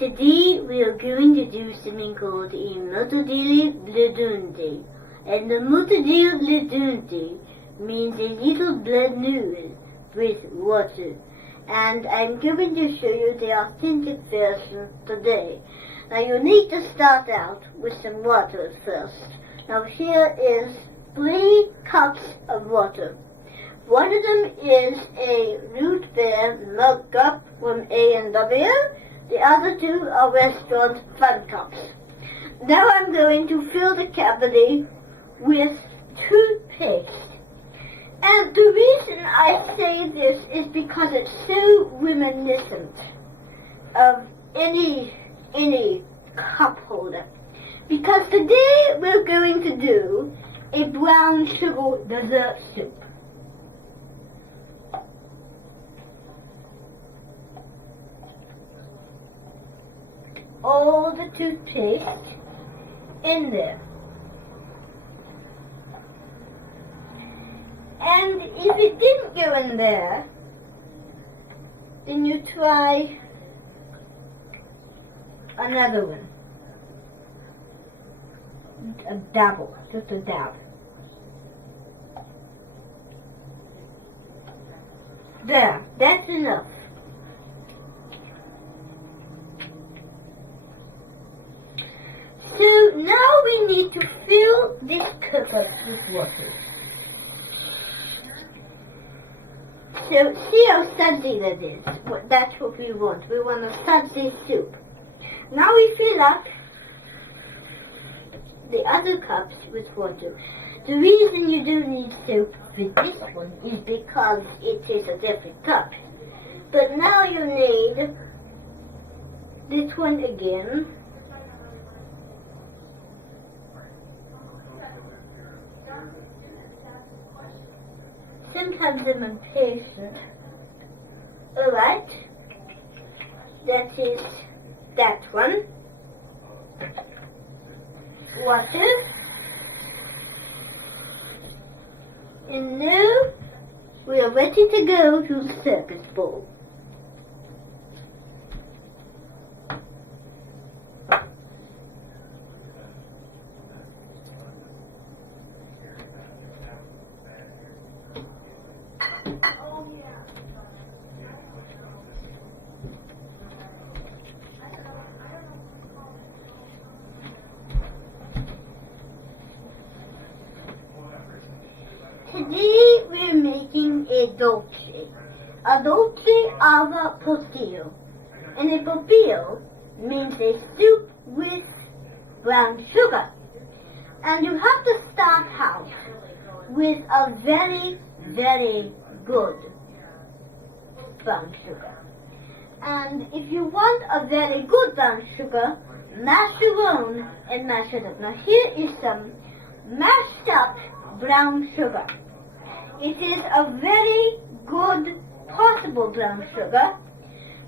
Today we are going to do something called a multidili bledunti. And the multidili bledunti means a little blood noodle with water. And I'm going to show you the authentic version today. Now you need to start out with some water first. Now here is 3 cups of water. One of them is a root beer mug cup from A&W. The other 2 are restaurant fun cups. Now I'm going to fill the cavity with toothpaste. And the reason I say this is because it's so reminiscent of any cup holder. Because today we're going to do a brown sugar dessert soup. All the toothpaste in there. And if it didn't go in there, then you try another one. A dabble, just a dab. There, that's enough. So now we need to fill this cup up with water. So see how sudsy that is. That's what we want. We want a sudsy soup. Now we fill up the other cups with water. The reason you do need soap with this one is because it is a different cup. But now you need this one again. Sometimes I'm impatient. Alright. That is that one. Water. And now we are ready to go to the circus ball. Today we're making a dolce alla postillo. And a postillo means a soup with brown sugar. And you have to start out with a very, very good brown sugar. And if you want a very good brown sugar, mash your own and mash it up. Now here is some mashed up brown sugar. It is a very good possible brown sugar,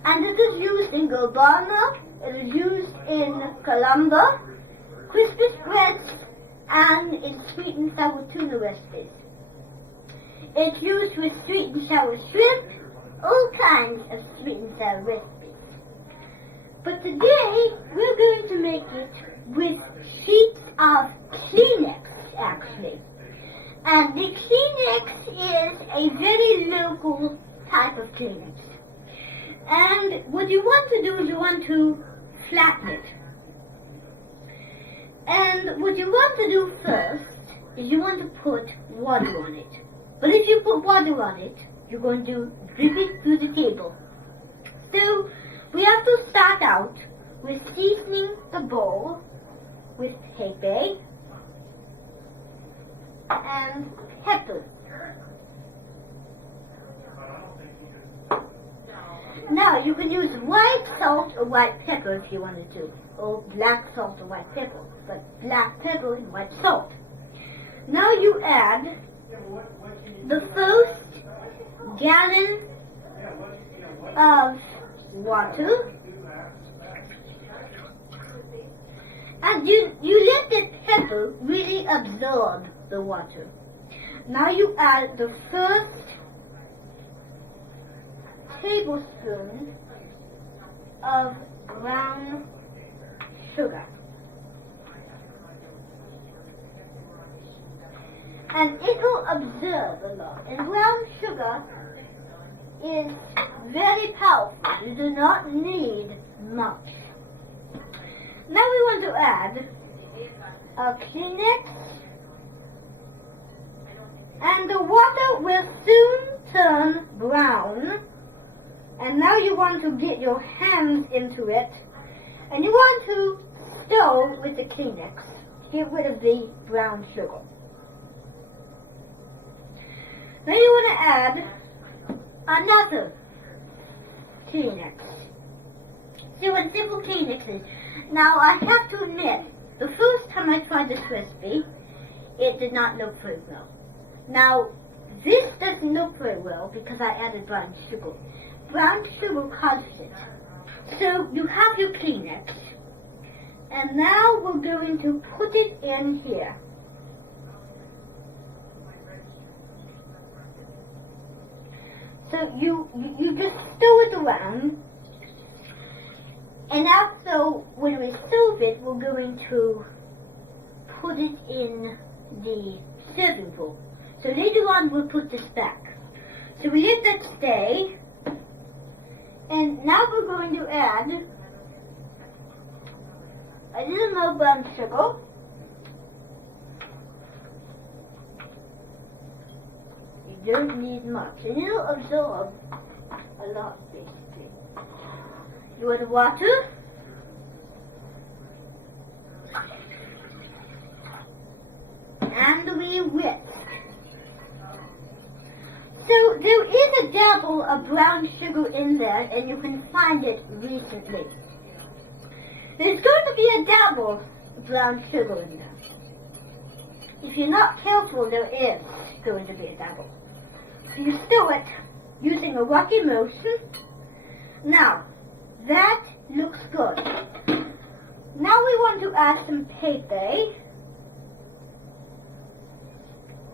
and it is used in Gabbana, it is used in Colombo, Christmas breads, and in sweet and sour tuna recipes. It's used with sweet and sour shrimp, all kinds of sweet and sour recipes. But today, we're going to make it with sheets of Kleenex, actually. And the Kleenex is a very local type of Kleenex. And what you want to do is you want to flatten it. And what you want to do first is you want to put water on it. But if you put water on it, you're going to drip it through the table. So we have to start out with seasoning the bowl with pepe and peppers. Now you can use white salt or white pepper if you wanted to, or black salt or white pepper, but black pepper and white salt. Now you add the first gallon of water, and you let the pepper really absorb the water. Now you add the first tablespoon of brown sugar. And it will absorb a lot. And brown sugar is very powerful. You do not need much. Now we want to add a Kleenex, and the water will soon turn brown. And now you want to get your hands into it, and you want to stir with the Kleenex. Get rid of the brown sugar. Now you want to add another Kleenex. See what simple Kleenex is. Now I have to admit, the first time I tried this recipe, it did not look very well. Now, this doesn't look very well because I added brown sugar. Brown sugar causes it. So you have your Kleenex, and now we're going to put it in here. So you just stir it around, and also when we serve it, we're going to put it in the serving bowl. So later on we'll put this back. So we let that stay, and now we're going to add a little more brown sugar. You don't need much, and it'll absorb a lot basically. You want water? And we whisk. So there is a dabble of brown sugar in there, and you can find it recently. There's going to be a dabble of brown sugar in there. If you're not careful, there is going to be a dabble. So you stir it using a rocky motion. Now, that looks good. Now we want to add some pepe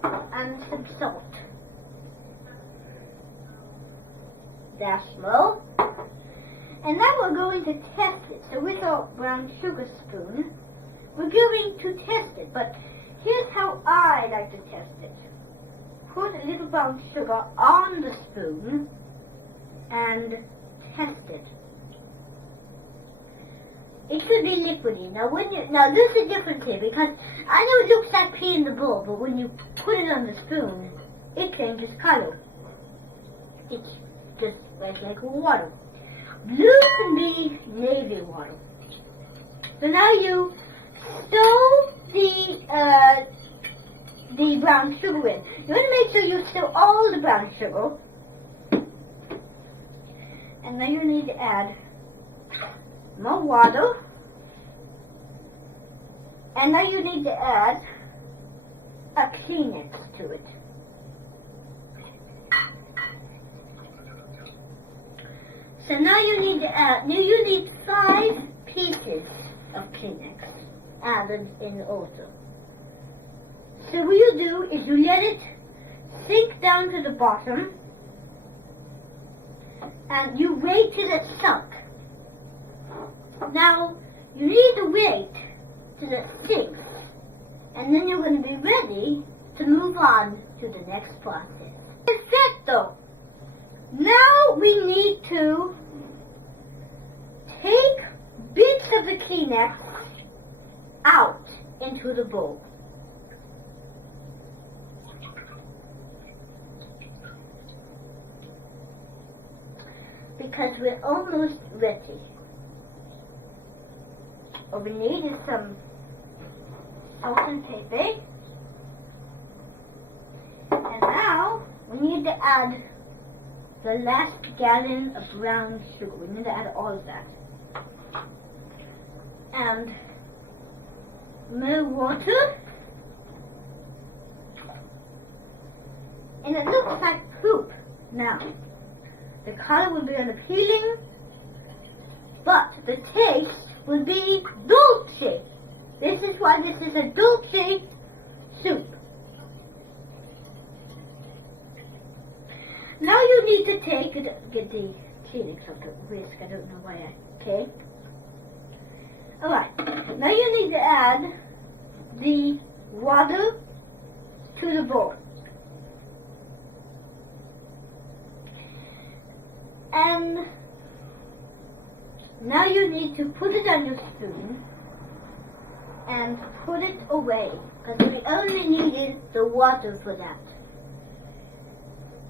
and some salt. That's low. And now we're going to test it. So with our brown sugar spoon, we're going to test it. But here's how I like to test it. Put a little brown sugar on the spoon and test it. It should be liquidy. Now there's a difference here, because I know it looks like pea in the bowl, but when you put it on the spoon, it changes color. It's just like water. Blue can be navy water. So now you stir the brown sugar in. You want to make sure you stir all the brown sugar. And then you need to add more water. And now you need to add a Kleenex to it. So now you need to add, you need 5 pieces of Kleenex added in also. So what you do is you let it sink down to the bottom, and you wait till it's sunk. Now, you need to wait till it sinks, and then you're going to be ready to move on to the next process. Perfecto! Now we need to take bits of the Kleenex out into the bowl. Because we're almost ready. What we need is some salt and pepper. And now we need to add the last gallon of brown sugar. We need to add all of that. And more water. And it looks like poop now. The color will be unappealing, but the taste will be dulce. This is why this is a dulce soup. Now you need to get the Kleenex off the whisk. I don't know why okay. Alright, now you need to add the water to the bowl. And now you need to put it on your spoon and put it away, because we only needed the water for that.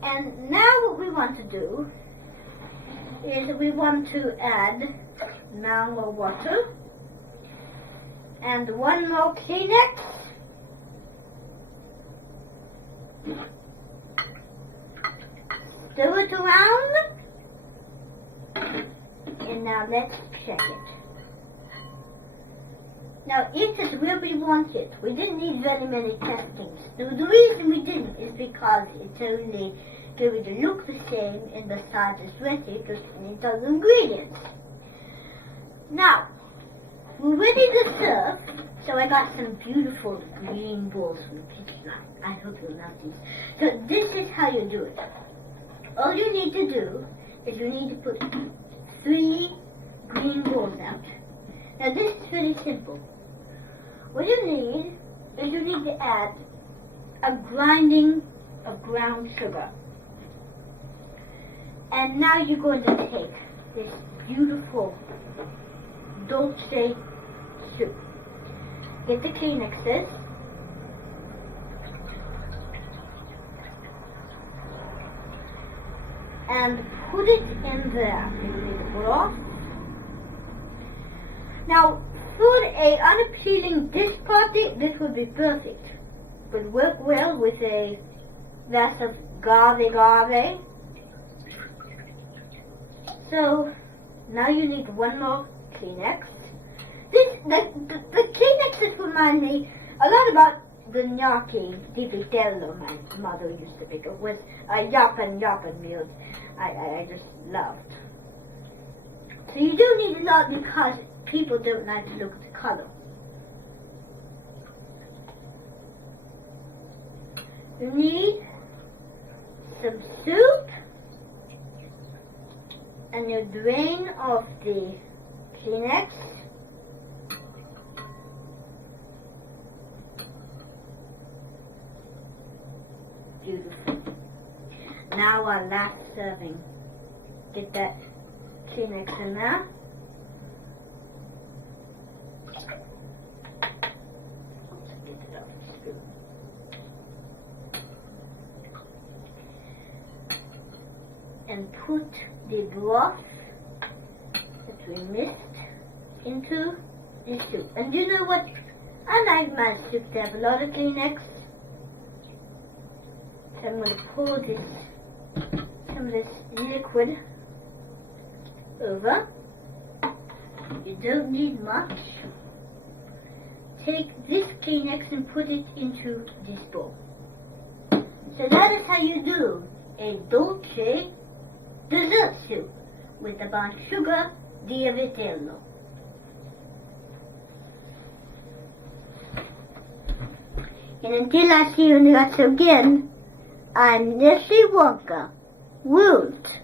And now what we want to do is we want to add now more water and one more Kleenex. Stir it around, and now let's check it. Now it is where we want it. We didn't need very many testings. The reason we didn't is because it's only going to look the same and the size is ready because it needs other ingredients. Now, we're ready to serve, so I got some beautiful green balls from Cucina. I hope you love these. So this is how you do it. All you need to do is you need to put 3 green balls out. Now this is very simple. What you need is you need to add a grinding of ground sugar. And now you're going to take this beautiful dolce soup. Get the Kleenexes. And put it in there. Take the broth. Now, for a unappealing dish party, this would be perfect. Would work well with a glass of agave. So, now you need one more Kleenex. The Kleenexes remind me a lot about the gnocchi di vitello my mother used to make. It was a yapan meal I just loved. So you do need a lot because people don't like to look at the color. You need some soup, and you drain off the Kleenex. Beautiful. Now our last serving. Get that Kleenex in there. And put the broth that we mixed into the soup. And you know what? I like my soup to have a lot of Kleenex. So I'm going to pour some of this liquid over. You don't need much. Take this Kleenex and put it into this bowl. So that is how you do a dolce dessert soup with a brown sugar di vitello. And until I see you nuts again, I'm Nessie Wonka. Woot!